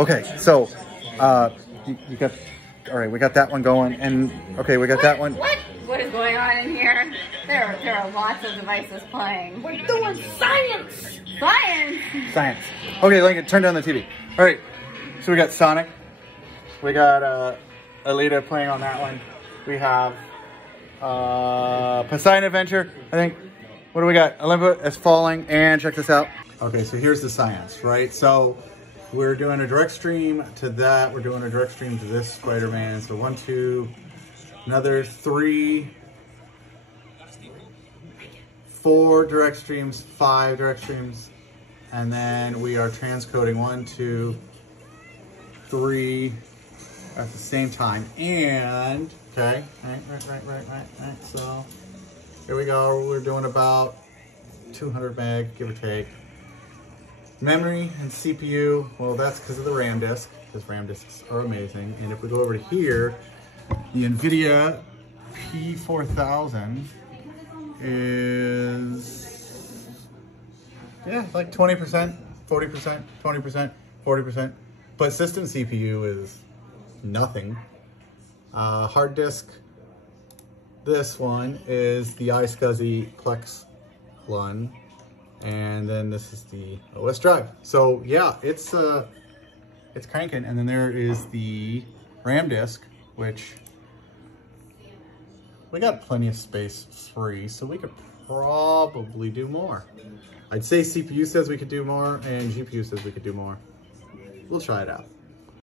Okay, so you got, all right, we got that one going, and okay, we got that one. What is going on in here? There are lots of devices playing. We're doing science! Science! Science. Okay, Lincoln, turn down the TV. All right, so we got Sonic. We got Alita playing on that one. We have Poseidon Adventure, I think. What do we got? Olympus is falling, and check this out. Okay, so here's the science, right? So we're doing a direct stream to that. We're doing a direct stream to this Spider-Man. So 1, 2, another 3, 4 direct streams, 5 direct streams. And then we are transcoding 1, 2, 3 at the same time. And, okay, right. So here we go. We're doing about 200 meg, give or take. Memory and CPU, well, that's because of the RAM disk, because RAM disks are amazing. And if we go over to here, the NVIDIA P4000 is, yeah, like 20%, 40%, 20%, 40%. But system CPU is nothing. Hard disk, this one is the iSCSI Plex one. And then this is the OS drive. So yeah, it's cranking. And then there is the RAM disk, which we got plenty of space free, so we could probably do more. I'd say CPU says we could do more and GPU says we could do more. We'll try it out.